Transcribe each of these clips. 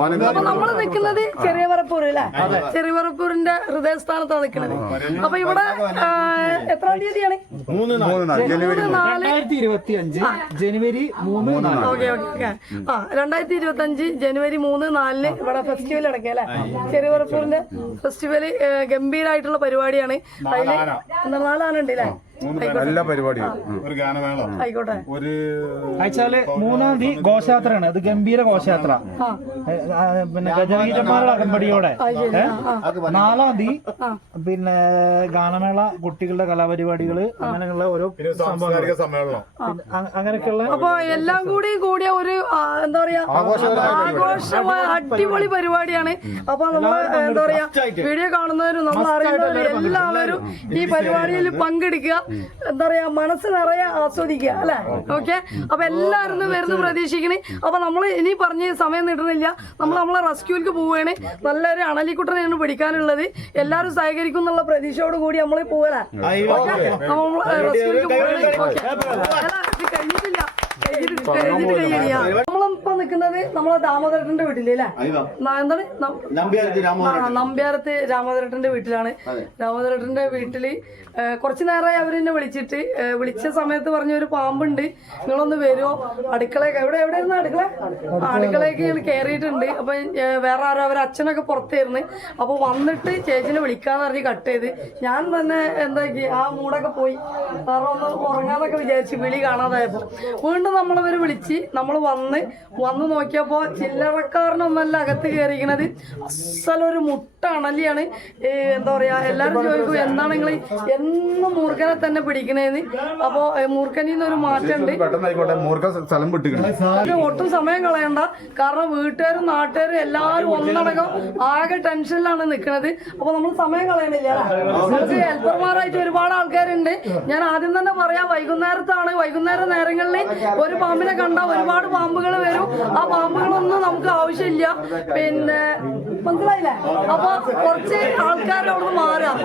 അപ്പൊ നമ്മൾ നിൽക്കുന്നത് ചെറിയ പറപ്പൂർ അല്ലേ ചെറിയ പറപ്പൂരിന്റെ ഹൃദയസ്ഥാനത്താണ് നിൽക്കുന്നത്. അപ്പൊ ഇവിടെ എത്ര തീയതിയാണ്? ജനുവരി ഓക്കെ ഓക്കെ ആ രണ്ടായിരത്തി ഇരുപത്തി അഞ്ച് ജനുവരി മൂന്ന് നാലിന് ഇവിടെ ഫെസ്റ്റിവൽ നടക്കുക അല്ലെ? ചെറിയ പറപ്പൂരിന്റെ ഫെസ്റ്റിവൽ ഗംഭീരമായിട്ടുള്ള പരിപാടിയാണ്. അതിൽ നാളാണ് നാലാനുണ്ട് അല്ലേ നല്ല പരിപാടിയാണ് ഒരു ഗാനമേള. ആയിക്കോട്ടെ. ഒരു അയച്ചാൽ മൂന്നാം തീയതി ഘോഷയാത്രയാണ്. അത് ഗംഭീര ഘോഷയാത്ര. ആ. പിന്നെ ഗജവീരന്മാരുടെ അകമ്പടിയോടെ. നാലാം തീയതി പിന്നെ ഗാനമേള കുട്ടികളുടെ കലാപരിപാടികൾ അങ്ങനെയുള്ള ഓരോ സാംസ്കാരിക സമ്മേളനം. അങ്ങനെയൊക്കെയുള്ള അപ്പൊ എല്ലാം കൂടി കൂടിയ ഒരു എന്താ പറയാ ആഘോഷമായ അടിപൊളി പരിപാടിയാണ്. അപ്പൊ നമ്മൾ എന്താ പറയാ വീഡിയോ കാണുന്നവരും നമ്മൾ അറിയുന്നവരും എല്ലാവരും ഈ പരിപാടിയിൽ പങ്കെടുക്കുക. എന്താ പറയാ മനസ്സ് നിറയെ ആസ്വദിക്കുക അല്ലെ? ഓക്കെ അപ്പൊ എല്ലാവരും വരുന്നു പ്രതീക്ഷിക്കണേ. അപ്പൊ നമ്മൾ ഇനി പറഞ്ഞ് സമയം നീട്ടുന്നില്ല. നമ്മൾ നമ്മളെ റെസ്ക്യൂലേക്ക് പോവുകയാണ് നല്ലൊരു അണലിക്കുട്ടനെയാണ് പിടിക്കാനുള്ളത്. എല്ലാവരും സഹകരിക്കും എന്നുള്ള പ്രതീക്ഷയോട് കൂടി നമ്മൾ പോവലാ നമ്മൾ റെസ്ക്യൂവിലേക്ക് പോവുകയാണ് കഴിഞ്ഞിട്ടില്ല. കഴിഞ്ഞിട്ട് കഴിയണില്ല നമ്മളിപ്പോ നിൽക്കുന്നത് നമ്മളെ ദാമോദരട്ടന്റെ വീട്ടിൽ അല്ലേ ന- എന്താണ്? നമ്പ്യാരത്ത് രാമോദരട്ടന്റെ വീട്ടിലാണ്. രാമോദരട്ടന്റെ വീട്ടിൽ കുറച്ചു നേരമായി അവരെന്നെ വിളിച്ചിട്ട് വിളിച്ച സമയത്ത് പറഞ്ഞ ഒരു പാമ്പുണ്ട്. നിങ്ങളൊന്ന് വരുമോ അടുക്കള എവിടെ എവിടെ ഇരുന്ന അടുക്കള? ആ, ഞാൻ കയറിയിട്ടുണ്ട് അപ്പൊ വേറെ ആരോ അവരെ അച്ഛനൊക്കെ പുറത്തായിരുന്നു. അപ്പൊ വന്നിട്ട് ചേച്ചിനെ വിളിക്കാന്ന് പറഞ്ഞ് കട്ട് ചെയ്ത്. ഞാൻ തന്നെ എന്താക്കി ആ മൂടൊക്കെ പോയി. കാരണം ഒന്ന് ഉറങ്ങാന്നൊക്കെ വിചാരിച്ച് വിളി കാണാതായപ്പോ. വീണ്ടും നമ്മളവര് വിളിച്ച് നമ്മൾ വന്ന് വന്ന് നോക്കിയപ്പോ ചില്ലറക്കാരനൊന്നല്ല അകത്ത് കയറിയിരിക്കണത് അസലൊരു മുട്ട അണലിയാണ് ഏ, എന്താ പറയാ എല്ലാവരും ചോദിക്കും എന്താണ് നിങ്ങൾ എന്നും മൂർഖനെ തന്നെ പിടിക്കണേന്ന്. അപ്പോ മൂർഖനിൽ നിന്നൊരു ഒരു മാറ്റമുണ്ട് ഒട്ടും സമയം കളയണ്ട. കാരണം വീട്ടുകാരും നാട്ടുകാരും എല്ലാവരും ഒന്നടങ്കം ആകെ ടെൻഷനിലാണ് നിൽക്കുന്നത് അപ്പോൾ നമ്മൾ സമയം കളയണില്ല. നമുക്ക് ഹെൽപ്പർമാരായിട്ട് ഒരുപാട് ആൾക്കാരുണ്ട്. ഞാൻ ആദ്യം തന്നെ പറയാം വൈകുന്നേരത്താണ്. വൈകുന്നേര നേരങ്ങളിൽ ഒരു പാമ്പിനെ കണ്ട ഒരുപാട് പാമ്പുകൾ വരും. ആ പാമ്പുകളൊന്നും നമുക്ക് ആവശ്യമില്ല. പിന്നെ മനസ്സിലായില്ലേ? അപ്പൊ കുറച്ച് ആൾക്കാരോട് മാറാം?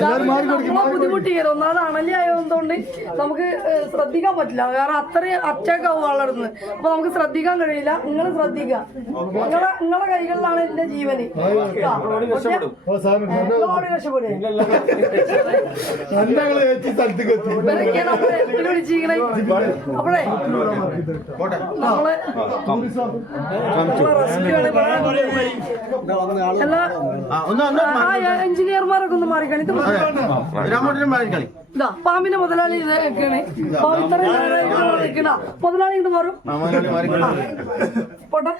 കാരണം നമ്മളെ ബുദ്ധിമുട്ടിയത് ഒന്നാമത് അണലി ആയതുകൊണ്ട് നമുക്ക് ശ്രദ്ധിക്കാൻ പറ്റില്ല. കാരണം അത്രയും അറ്റാക്ക് ആവും വളർന്ന് അപ്പൊ നമുക്ക് ശ്രദ്ധിക്കാൻ കഴിയില്ല. നിങ്ങൾ ശ്രദ്ധിക്കുക. നിങ്ങളെ നിങ്ങളെ കൈകളിലാണ് എന്റെ ജീവന്. വിളിച്ചിരിക്കണേ. അപ്പോഴേ നമ്മൾ. എല്ലാ എഞ്ചിനീയർമാരൊക്കെ ഒന്ന് മാറിക്കളി. ഇത് മാറി. ഇതാ പാമ്പിന്റെ മുതലാളി ഇതൊക്കെയാണ് ഇത്ര നിൽക്കണ. മുതലാളി ഇങ്ങോട്ട് മാറും. പോട്ടെ.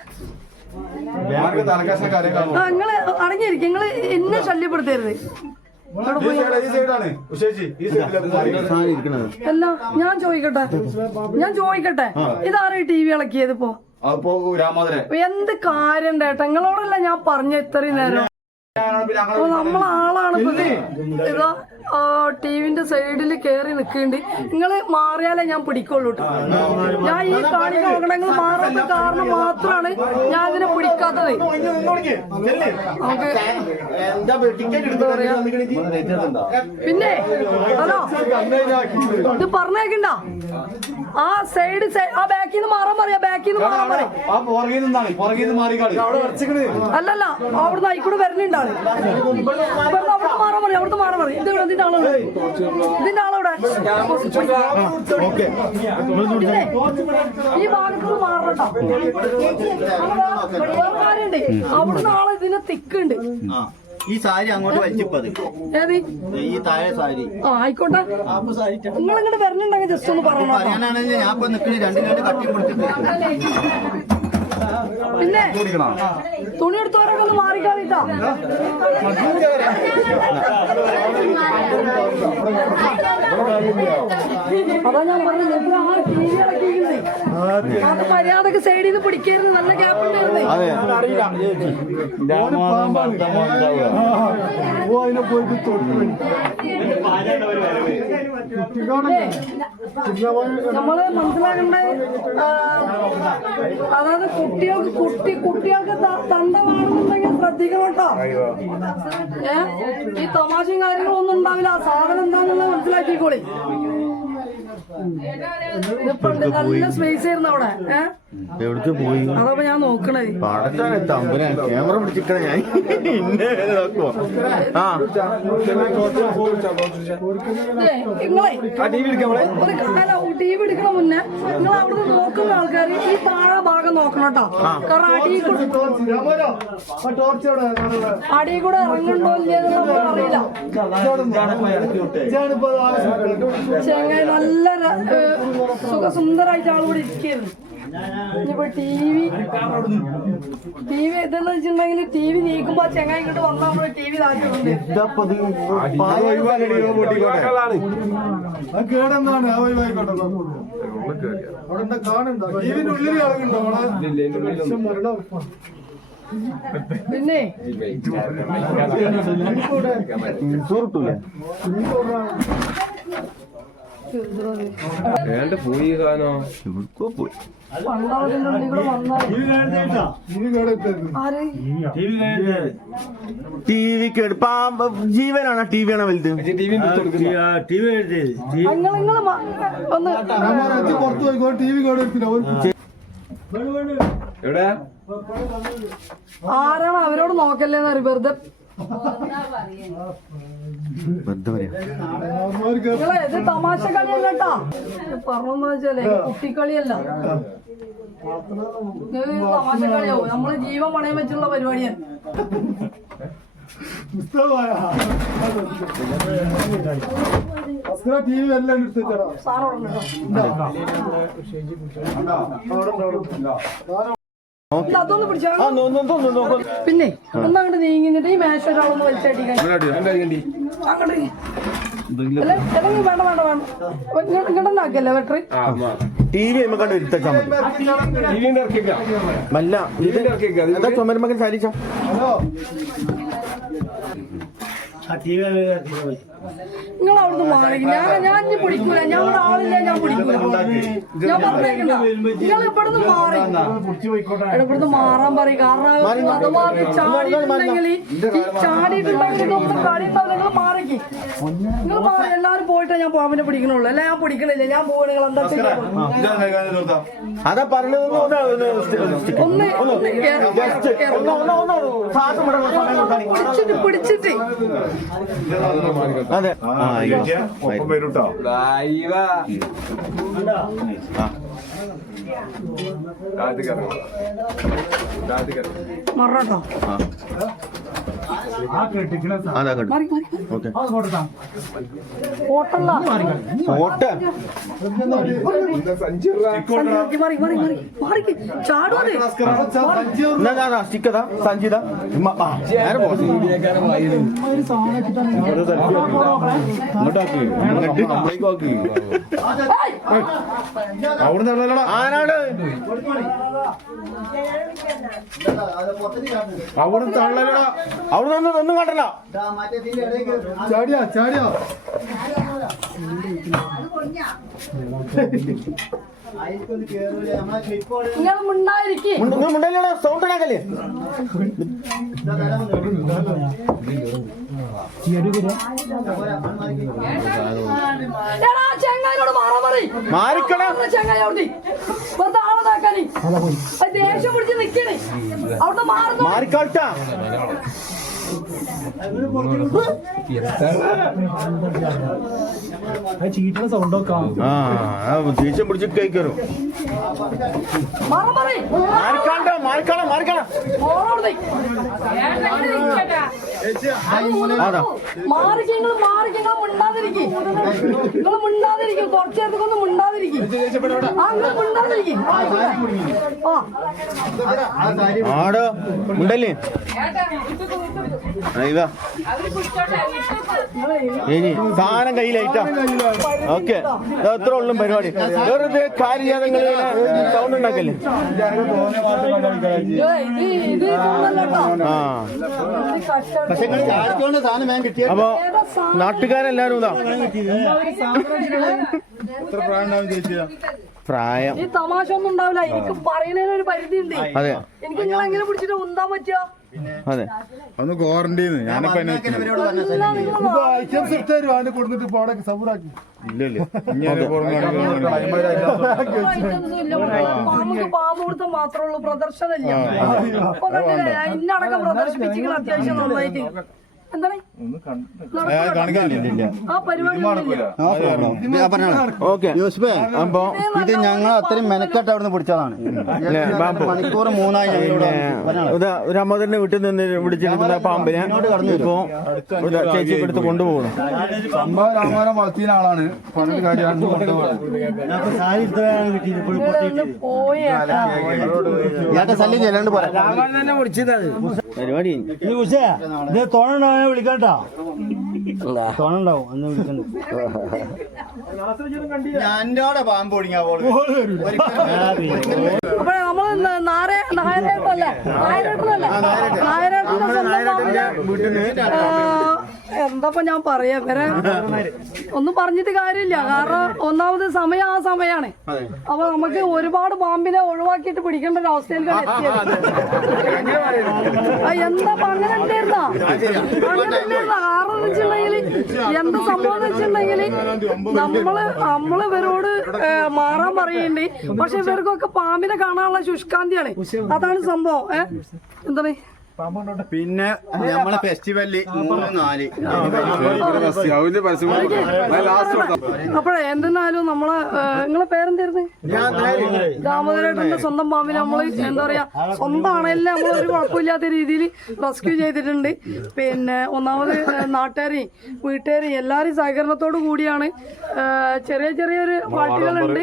ആ നിങ്ങൾ അടങ്ങിയിരിക്കും. നിങ്ങൾ എന്നെ ശല്യപ്പെടുത്തരുത്. അവിടെ പോയി ഈ സൈഡാണ് ഉഷേച്ചി ഈ സൈഡിലേക്ക് അല്ല ഞാൻ ചോദിക്കട്ടെ? ഞാൻ ചോദിക്കട്ടെ? ഇതാരാ ടി വി ഇളക്കിയത് ഇപ്പോ? എന്ത് കാര്യം ചേട്ടാ നിങ്ങളോടല്ല ഞാൻ പറഞ്ഞ ഇത്രയും നേരം. നമ്മളാളാണ് ഇത്. ടിവിന്റെ സൈഡിൽ കേറി നിൽക്കുന്നുണ്ട്. നിങ്ങൾ മാറിയാലേ ഞാൻ പിടിക്കുള്ളൂ. ഞാൻ ഈ കാണി നോക്കണ നിങ്ങൾ മാറാത്ത കാരണം മാത്രമാണ് ഞാൻ ഇതിനെ പിടിക്കാത്തത്? പിന്നെ ഹലോ? ഇത് പറഞ്ഞേക്കണ്ട. ആ സൈഡ് സൈഡ് ആ ബാക്കിൽ നിന്ന് മാറാൻ പറയാ. ബാക്കിൽ നിന്ന് മാറാൻ പറയാം. ആ പുറകിൽ നിന്നാണ്. പുറകിൽ നിന്ന് മാറിക്കാളി അല്ലല്ല അവിടുന്ന് ആയിക്കൂടെ വരുന്നുണ്ടാണ് ഇവിടുന്ന് അവിടുന്ന് മാറാൻ പറയാ. അവിടുന്ന് മാറാൻ പറയും. ഇത് ഇതിന്റെ ആളവിടെ ഇതിന്റെ ആളവിടെ ഈ വേറെ കാര്യണ്ട് അവിടുന്ന് ആളെ ഇതിനെ തിക്കുണ്ട്. ഈ സാരി അങ്ങോട്ട് വലിച്ചപ്പത് ഏത്? ഈ താഴെ സാരി. ആ ആയിക്കോട്ടെ. നിങ്ങൾ ഇങ്ങോട്ട് വരണുണ്ടെങ്കിൽ ജസ്റ്റ് ഒന്ന് പറയണം കേട്ടോ. പറയാനാണെങ്കിൽ ഞാൻ ഇപ്പൊ നിൽക്കുന്നത് രണ്ടു രണ്ട് കട്ടി കൊടുത്തിട്ട്. പിന്നെ തുണി എടുത്തവരൊക്കെ ഒന്ന് മാറിക്കാളിട്ടാ. അതാ ഞാൻ പറഞ്ഞത്. അത്. മര്യാദയ്ക്ക് സൈഡിൽ നിന്ന് പിടിക്കരുത് നല്ല ഗ്യാപ്പ് ഉണ്ടായിരുന്നേ നമ്മൾ മനസ്സിലാക്കേണ്ട ആ, അതായത് കുട്ടികൾക്ക് കുട്ടി കുട്ടികൾക്ക് ത- തണ്ട വേണമെന്നുണ്ടെങ്കിൽ ശ്രദ്ധിക്കണം ഈ തമാശയും കാര്യങ്ങളും ഒന്നും ഉണ്ടാവില്ല. ആ സാധനം എന്താണെന്നുള്ളത് മനസ്സിലാക്കിക്കോളി. ഇപ്പൊ നല്ല സ്പേസ് ആയിരുന്നു അവിടെ. ഏ? എവിടേക്ക് പോയി? അതപ്പോ ഞാൻ നോക്കണേ. പാടത്താണ് തമ്പുരാ ക്യാമറ പിടിച്ചിക്കണ ഞാൻ. ഇന്നെ നോക്കുവോ? ആ. എടുക്കണ മുന്നേ നിങ്ങൾ അവിടെ നോക്കുന്ന ആൾക്കാർ ഈ താഴെ ഭാഗം നോക്കണം കേട്ടോ. കാരണം അടി അടി കൂടെ ഇറങ്ങണ്ടോ ഇല്ലെന്ന് നമുക്ക് അറിയില്ല. ചെങ്ങായി നല്ല സുഖസുന്ദരായിട്ട് ആളുകൂടെ ഇരിക്കുന്നു ഇനിയിപ്പോ ടി വി ടി വി ഇതെന്ന് വെച്ചിട്ടുണ്ടെങ്കിൽ ടി വി നീക്കുമ്പോ ചെങ്ങായി ഇങ്ങോട്ട് വന്നാൽ നമ്മൾ ടി വി കേടെന്താണ് അവിടെ കാണണ്ട ഉള്ളിൽ അവിടെ പിന്നെ സൂറിട്ടൂലേ എവിടേക്കോ പോയി കാണോ? ഉള്ളിൽ പോയി. ടി വി കേട് പാമ്പ് ജീവനാണോ? ടി വി ആണോ വലുത്? നിങ്ങൾ നിങ്ങൾ ഒന്ന് അച്ഛൻ പുറത്ത് പോയിക്കോ ടി വി കേടെത്തില്ല ആരാണ് അവരോട് നോക്കല്ലേന്ന് അറിയ? വെറുതെ ഇത്. തമാശ കളിയല്ല കേട്ടാ. പറഞ്ഞെന്ന് വെച്ചാലേ കുട്ടിക്കളിയല്ല തമാശ കളിയാവും നമ്മൾ ജീവൻ പണയം വെച്ചുള്ള പരിപാടിയാണ് ടി വി എല്ലാം എടുത്തേക്കടാ സാധനം പിന്നെ ഒന്നങ്ങോട്ട് നീങ്ങിട്ട് ഈ മേശ ഒരാളൊന്ന് വലിച്ചടിക്കാൻ. അങ്ങോട്ട് വേണ്ട വേണ്ട വേണ്ട. വെട്ടറി? ടി വി അമ്മ കണ്ട് ഇരുത്തച്ചാ മതി. മല്ല ഇത് എന്താ ചുമരുമകൻ സാരിച്ച നിങ്ങൾ അവിടുന്ന് മാറി ഞാൻ ഞാൻ ഇനി പിടിക്കൂല ഞാൻ ഇവിടെ ആളില്ല ഞാൻ പിടിക്കൂല ഞാൻ പറഞ്ഞേക്കണ്ട നിങ്ങൾ ഇവിടുന്ന് മാറി ഇവിടുന്ന് മാറാൻ പറയും കാരണം അഥവാ ചാടിയിട്ടുണ്ടെങ്കിൽ ഈ ചാടിയിട്ടുണ്ടെങ്കിൽ നിങ്ങൾ മാറിക്ക് നിങ്ങൾ മാറി എല്ലാവരും പോയിട്ട് ഞാൻ പാമ്പിനെ പിടിക്കണുള്ളൂ അല്ല ഞാൻ പിടിക്കണില്ല ഞാൻ പോവാ നിങ്ങൾ എന്താ അതാ പറഞ്ഞത് ഒന്ന്. പിടിച്ചിട്ട് പിടിച്ചിട്ട് അതെ. ഒപ്പം വരൂട്ടോ? മറട്ടോ. അതാ കണ്ടു. ഓക്കെ. ഫോട്ടോ സ്റ്റിക്കതാ സഞ്ജിത ഉമ്മ, ആ, നേരെ പോ. ആനാട്. അവിടെ തള്ളലടാ. അവിടെ നിന്ന് ഒന്നും കണ്ടല്ല. ചാടിയാ ചാടിയാ. സൗണ്ട് ഉണ്ടാക്കല്ലേ എടാ ചെങ്ങായിനോട് മാറാൻ പറയും. മാറിക്കണം അവിടുന്ന് ചെങ്ങായി അവിടുത്തെ വെറുതെ ആളതാക്കാനി ദേഷ്യം പിടിച്ച് നിക്കണേ. അവിടുന്ന് മാറുന്നു. മാറിക്കാട്ടാ. ചീറ്റുള്ള സൗണ്ട് ദേഷ്യം പിടിച്ച് പറയ്. മാറിക്കാണ്ട മാറിക്കണം മാറിക്കണം മാറിക്ക് നിങ്ങൾ മാറിക്ക് നിങ്ങൾ മിണ്ടാതിരിക്കും. നിങ്ങൾ മിണ്ടാതിരിക്കും. കുറച്ചു നേരത്തേക്ക് ഒന്ന് മിണ്ടാതിരിക്കും. ആ. നിങ്ങൾ മിണ്ടാതിരിക്കും ആടോ ഉണ്ടല്ലേ ഇനി സാധനം കയ്യിലായിട്ടാ. ഓക്കെ. എത്ര ഉള്ളും പരിപാടി. വെറുതെ കാര്യം നിങ്ങൾ സൗണ്ട് ഉണ്ടാക്കല്ലേ? ആ. അപ്പൊ നാട്ടുകാരെല്ലാരും ഇതാ. പ്രായം തമാശ ഒന്നും ഉണ്ടാവില്ല. എനിക്ക് പറയുന്നതിന് ഒരു പരിധി ഉണ്ട് അതെ. എനിക്ക് നിങ്ങൾ എങ്ങനെ പിടിച്ചിട്ട് ഉണ്ടാൻ പറ്റുക? അതെ. ഒന്ന് ക്വാറന്റൈൻ ഞാനിപ്പോ ഐറ്റംസ് എടുത്തു തരും അതിനെ കൊടുത്തിട്ട് അവിടെ സബൂറാക്കി ഇല്ല ഇല്ല. പ്രദർശനമില്ല ഇന്നടക്കം അത്യാവശ്യം നന്നായിട്ട്. എന്താണ്? ആ പരിപാടി. ഓക്കെ. യൂസ്ഫേ അപ്പൊ ഇത് ഞങ്ങൾ അത്രയും മെനക്കെട്ട് അവിടുന്ന് പിടിച്ചതാണ്. മണിക്കൂർ മൂന്നായി രാമോദരന്റെ വീട്ടിൽ നിന്ന് പിടിച്ചിരിക്കുന്ന പാമ്പിനെ ഇപ്പോ ചേച്ചി എടുത്ത് കൊണ്ടുപോകണം സംഭവം രാമായണം വളർത്തിയ ആളാണ്. പരിപാടി. ഇത് തോണുണ്ടാവും വിളിക്കട്ടോ എന്നോടെ പാമ്പ് ഒഴിഞ്ഞാ അപ്പൊ നമ്മൾ ന- നാരെ നായരേട്ടല്ലേ നായരേട്ടനല്ലേ? നായരേട്ടന്റെ എന്താപ്പൊ ഞാൻ പറയാ വരെ ഒന്നും പറഞ്ഞിട്ട് കാര്യമില്ല. കാരണം ഒന്നാമത് സമയം ആ സമയമാണ് അപ്പൊ നമുക്ക് ഒരുപാട് പാമ്പിനെ ഒഴിവാക്കിയിട്ട് പിടിക്കേണ്ട ഒരു അവസ്ഥയിലേക്കാണ് എത്തിയത്. എന്താ ഇപ്പൊ അങ്ങനെ ഉണ്ടായിരുന്നാ അങ്ങനെ ഉണ്ടായിരുന്നാ എന്ന് വെച്ചിട്ടുണ്ടെങ്കിൽ എന്താ സംഭവം വെച്ചിട്ടുണ്ടെങ്കിൽ നമ്മൾ നമ്മൾ ഇവരോട് മാറാൻ പറയണ്ട് പക്ഷെ ഇവർക്കൊക്കെ പാമ്പിനെ കാണാനുള്ള ശുഷ്കാന്തിയാണ്. അതാണ് സംഭവം ഏഹ് എന്താണ്? പിന്നെ നമ്മളെ ഫെസ്റ്റിവൽ മൂന്ന് നാല് അപ്പോഴേ എന്തെന്നാലും നമ്മളെ നിങ്ങളെ പേരെന്തായിരുന്നു ദാമോദരേട്ടന്റെ സ്വന്തം പാമ്പിനെ നമ്മൾ എന്താ പറയാ സ്വന്തം ആണല്ലേ നമ്മൾ ഒരു കുഴപ്പമില്ലാത്ത രീതിയിൽ റെസ്ക്യൂ ചെയ്തിട്ടുണ്ട് പിന്നെ ഒന്നാമത് നാട്ടുകാരെയും വീട്ടുകാരെയും എല്ലാവരും സഹകരണത്തോടു കൂടിയാണ് ചെറിയ ചെറിയൊരു പാട്ടുകളുണ്ട്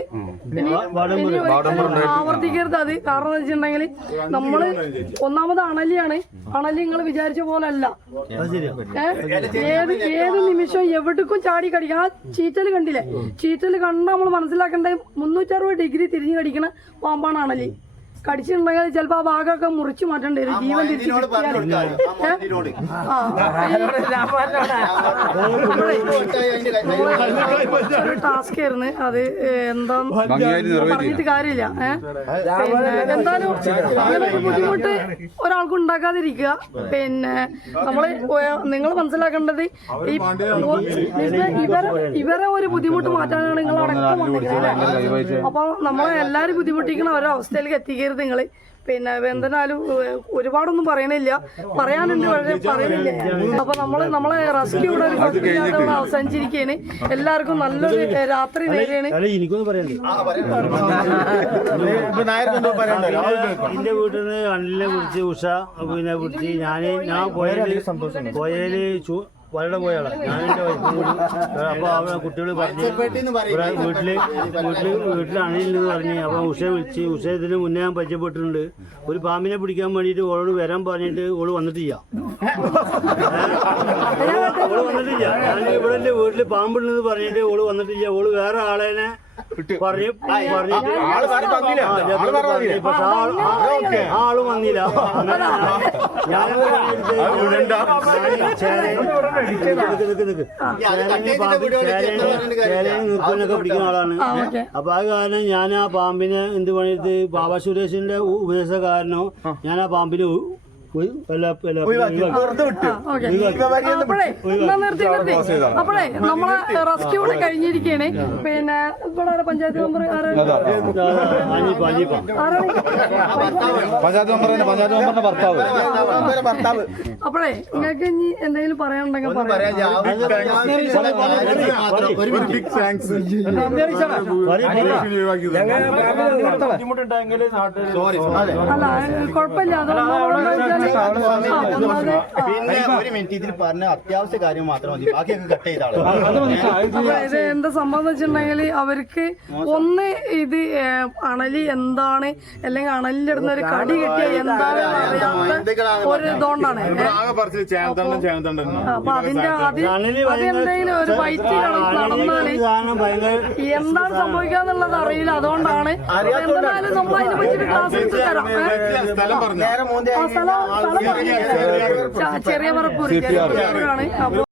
ഇനി ഇനി ഒരിക്കലും ആവർത്തിക്കരുത് അത് കാരണം എന്ന് വെച്ചിട്ടുണ്ടെങ്കിൽ നമ്മൾ ഒന്നാമത് അണലിയാണ് അണലി നിങ്ങൾ വിചാരിച്ച പോലെ അല്ല ഏത് ഏത് നിമിഷം എവിടേക്കും ചാടി കടിക്കും. ആ ചീറ്റൽ കണ്ടില്ലേ? ചീറ്റൽ കണ്ട നമ്മൾ മനസ്സിലാക്കേണ്ട? മുന്നൂറ്ററുപത് ഡിഗ്രി തിരിഞ്ഞു കടിക്കണ പാമ്പാണ് അണലി കടിച്ചിട്ടുണ്ടെങ്കിൽ ചിലപ്പോ ആ ഭാഗമൊക്കെ മുറിച്ചു മാറ്റേണ്ടി? വരും ജീവൻ തിരിച്ചു ഒരു ടാസ്ക് ആയിരുന്നു. അത് എന്താ? പറഞ്ഞിട്ട് കാര്യമില്ല. എന്തായാലും ബുദ്ധിമുട്ട് ഒരാൾക്ക് ഉണ്ടാക്കാതിരിക്കുക. പിന്നെ നമ്മൾ നിങ്ങൾ മനസ്സിലാക്കേണ്ടത് ഈ ഇവരെ ഇവരെ ഒരു ബുദ്ധിമുട്ട് മാറ്റാനാണ് നിങ്ങൾ അടക്കം വന്നിരിക്കുന്നത് അപ്പൊ നമ്മളെ എല്ലാരും ബുദ്ധിമുട്ടിക്കുന്ന ഒരവസ്ഥയിലേക്ക് അവസ്ഥയിലേക്ക് നിങ്ങൾ. പിന്നെ എന്തായാലും ഒരുപാടൊന്നും പറയണില്ല. പറയാനുണ്ട് വളരെ പറയുന്നില്ല അപ്പൊ നമ്മൾ നമ്മളെ റെസ്ക്യൂ ഇവിടെ ഒരു കുഴപ്പമില്ലാതെ അവസാനിച്ചിരിക്കുകയാണ് എല്ലാവർക്കും നല്ലൊരു രാത്രി നേരെയാണ്. എന്റെ വീട്ടിൽ നിന്ന് അണ്ണിലെ വിളിച്ച് ഉഷ പിന്നെ വിളിച്ച് ഞാൻ ഞാൻ പോയാൽ പോയാൽ ചു- വളരെ പോയാളാ ഞാൻ എന്റെ വൈഫും കൂടി. അപ്പൊ അവിടെ കുട്ടികൾ പറഞ്ഞു ഇവിടെ വീട്ടിൽ വീട്ടിൽ വീട്ടിൽ പറഞ്ഞു. അപ്പൊ ഉഷ വിളിച്ച് ഉഷ ഇതിന് മുന്നേ ഞാൻ പരിചയപ്പെട്ടിട്ടുണ്ട്. ഒരു പാമ്പിനെ പിടിക്കാൻ വേണ്ടിട്ട് ഓളോട് വരാൻ പറഞ്ഞിട്ട് ഓൾ വന്നിട്ടില്ല. ഓൾ വന്നിട്ടില്ല. ഞാൻ ഇവിടെ എന്റെ വീട്ടിൽ പാമ്പുണ്ടെന്ന് പറഞ്ഞിട്ട് ഓൾ വന്നിട്ടില്ല. ഓൾ വേറെ ആളേനെ ആൾ വന്നില്ല. ആ, ആ ആ-. ആ പിടിക്കുന്ന ആളാണ്. ആ അപ്പൊ അത് കാരണം ഞാൻ ആ പാമ്പിനെ എന്ത് പണിയത് ബാബ സുരേഷിന്റെ ഉപദേശ കാരണം ഞാൻ ആ പാമ്പിനെ അപ്പോഴേ നമ്മളെ റെസ്ക്യൂ ഇവിടെ കഴിഞ്ഞിരിക്കുകയാണ് പിന്നെ ഇവിടെ ആരാ? പഞ്ചായത്ത് മെമ്പർ പഞ്ചായത്ത് മെമ്പറിന്റെ പഞ്ചായത്ത് മെമ്പറിന്റെ ഭർത്താവ്. ഭർത്താവ്. അപ്പോഴേ നിങ്ങൾക്ക് ഇനി എന്തെങ്കിലും പറയാനുണ്ടെങ്കിൽ പറയാം. ഒരു ബിഗ് താങ്ക്സ് ബുദ്ധിമുട്ടുണ്ടെങ്കിൽ നാട്ടിൽ അല്ല കുഴപ്പമില്ല. അതൊന്നും പിന്നെ ഒരു മിനിറ്റ് ഇതിൽ പറഞ്ഞ അത്യാവശ്യ കാര്യം മാത്രം മതി. ബാക്കിയൊക്കെ കട്ട് അപ്പൊ എന്താ സംഭവം വെച്ചിട്ടുണ്ടെങ്കിൽ അവർക്ക് ഒന്ന് ഇത് അണലി എന്താണ് അല്ലെങ്കിൽ അണലിന്റെ അടുത്ത് ഒരു കടി കിട്ടിയ എന്താണ് ഒരു ഇതുകൊണ്ടാണ് അപ്പൊ അതിന്റെ അത് അതെന്തെങ്കിലും ഒരു വൈറ്റ് ഭയങ്കര എന്താണ് സംഭവിക്കാന്നുള്ളത് അറിയില്ല. അതുകൊണ്ടാണ് എന്തായാലും നമ്മൾ അതിനെ പറ്റിയിട്ട് ക്ലാസ് എടുത്ത് തരാം. ഏ. സ്ഥലം പറഞ്ഞു? ആ സ്ഥലം ചെറിയ ചെറിയ പറപ്പൂരാണ് അപ്പൊ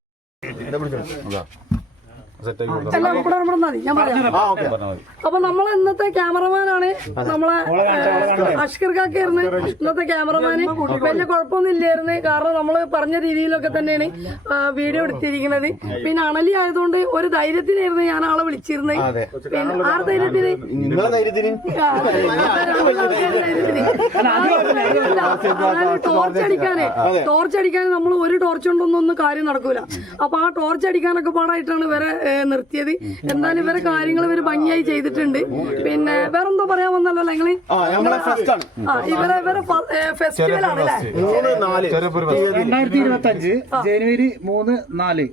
എല്ലാം മതി ഞാൻ പറയാം ആ ഓക്കെ അപ്പൊ നമ്മളെ ഇന്നത്തെ ക്യാമറമാനാണ് നമ്മളെ അഷ്കർ കാക്കായിരുന്നു ഇന്നത്തെ ക്യാമറമാന് വലിയ കുഴപ്പമൊന്നും ഇല്ലായിരുന്നു കാരണം നമ്മൾ പറഞ്ഞ രീതിയിലൊക്കെ തന്നെയാണ് വീഡിയോ എടുത്തിരിക്കുന്നത് പിന്നെ അണലി ആയതുകൊണ്ട് ഒരു ധൈര്യത്തിനായിരുന്നു ഞാൻ ആളെ വിളിച്ചിരുന്നത്. പിന്നെ ആ ധൈര്യത്തിന് ടോർച്ചടിക്കാന് ടോർച്ചടിക്കാൻ ടോർച്ച് അടിക്കാന് ടോർച്ച് അടിക്കാൻ നമ്മൾ ഒരു ടോർച്ച് കൊണ്ടൊന്നും ഒന്നും കാര്യം നടക്കൂല അപ്പൊ ആ ടോർച്ച് അടിക്കാനൊക്കെ പാടായിട്ടാണ് ഏ, നിർത്തിയത്. എന്തായാലും ഇവരെ കാര്യങ്ങൾ ഇവർ ഭംഗിയായി ചെയ്തിട്ടുണ്ട്. പിന്നെ വേറെന്തോ പറയാൻ വന്നല്ലോ ഞങ്ങൾ ആണ്. ഇവരെ ഇവരെ ഫെസ്റ്റിവൽ ഇരുപത്തി അഞ്ച് ജനുവരി മൂന്ന് നാല്.